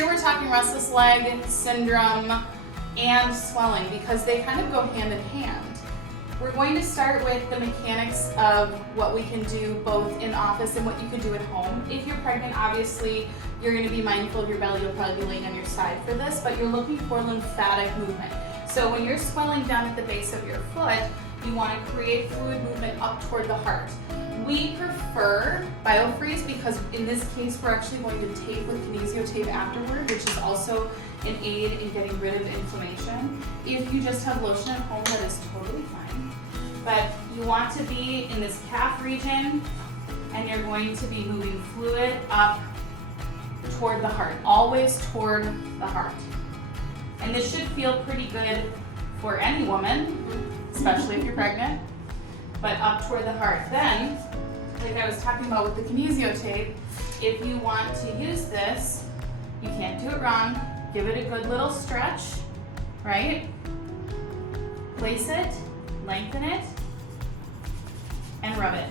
here we're talking restless leg syndrome and swelling because they kind of go hand in hand. We're going to start with the mechanics of what we can do both in office and what you can do at home. If you're pregnant, obviously, you're going to be mindful of your belly. You'll probably be laying on your side for this, but you're looking for lymphatic movement. So when you're swelling down at the base of your foot, you want to create fluid movement up toward the heart. We prefer BioFreeze because in this case, we're actually going to tape with kinesio tape afterward, which is also an aid in getting rid of inflammation. If you just have lotion at home, that is totally fine. But you want to be in this calf region, and you're going to be moving fluid up toward the heart, always toward the heart. And this should feel pretty good for any woman, especially if you're pregnant, but up toward the heart. Then, like I was talking about with the kinesio tape, if you want to use this, you can't do it wrong. Give it a good little stretch, right? Place it, lengthen it, and rub it.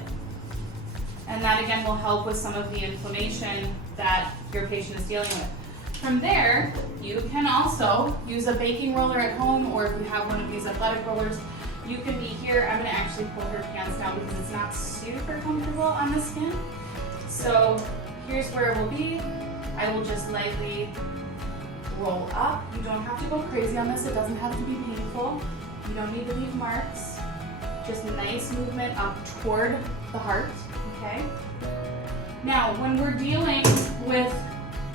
And that again will help with some of the inflammation that your patient is dealing with. From there, you can also use a baking roller at home, or if you have one of these athletic rollers, you can be here. I'm gonna actually pull her pants down because it's not super comfortable on the skin. So here's where it will be. I will just lightly roll up. You don't have to go crazy on this. It doesn't have to be painful. You don't need to leave marks. Just nice movement up toward the heart, okay? Now, when we're dealing with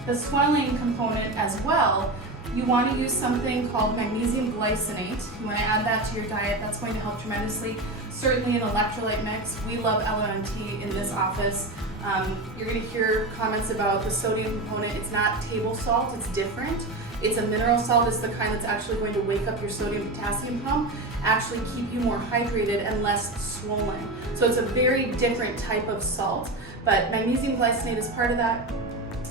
the swelling component as well, you want to use something called magnesium glycinate. You want to add that to your diet. That's going to help tremendously. Certainly an electrolyte mix. We love LMNT in this office. You're going to hear comments about the sodium component. It's not table salt, it's different. It's a mineral salt. It's the kind that's actually going to wake up your sodium potassium pump, actually keep you more hydrated and less swollen. So it's a very different type of salt, but magnesium glycinate is part of that.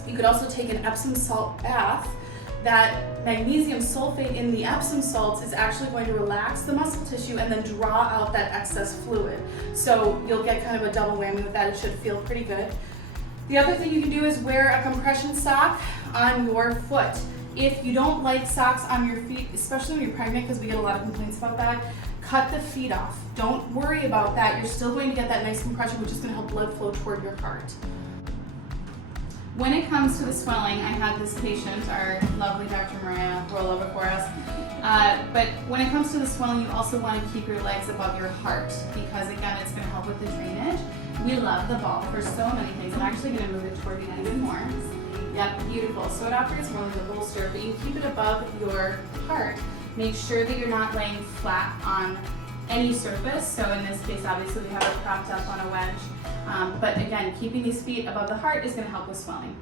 You could also take an Epsom salt bath. That magnesium sulfate in the Epsom salts is actually going to relax the muscle tissue and then draw out that excess fluid. So you'll get kind of a double whammy with that. It should feel pretty good. The other thing you can do is wear a compression sock on your foot. If you don't like socks on your feet, especially when you're pregnant, because we get a lot of complaints about that, cut the feet off. Don't worry about that. You're still going to get that nice compression, which is going to help blood flow toward your heart. When it comes to the swelling, I had this patient, our lovely Dr. Maria, roll over for us. But when it comes to the swelling, you also want to keep your legs above your heart because, again, it's going to help with the drainage. We love the ball for so many things. I'm actually going to move it toward the end even more. Yep, beautiful. So it operates more like a bolster, but you keep it above your heart. Make sure that you're not laying flat on any surface. So in this case, obviously, we have it propped up on a wedge. But again, keeping these feet above the heart is going to help with swelling.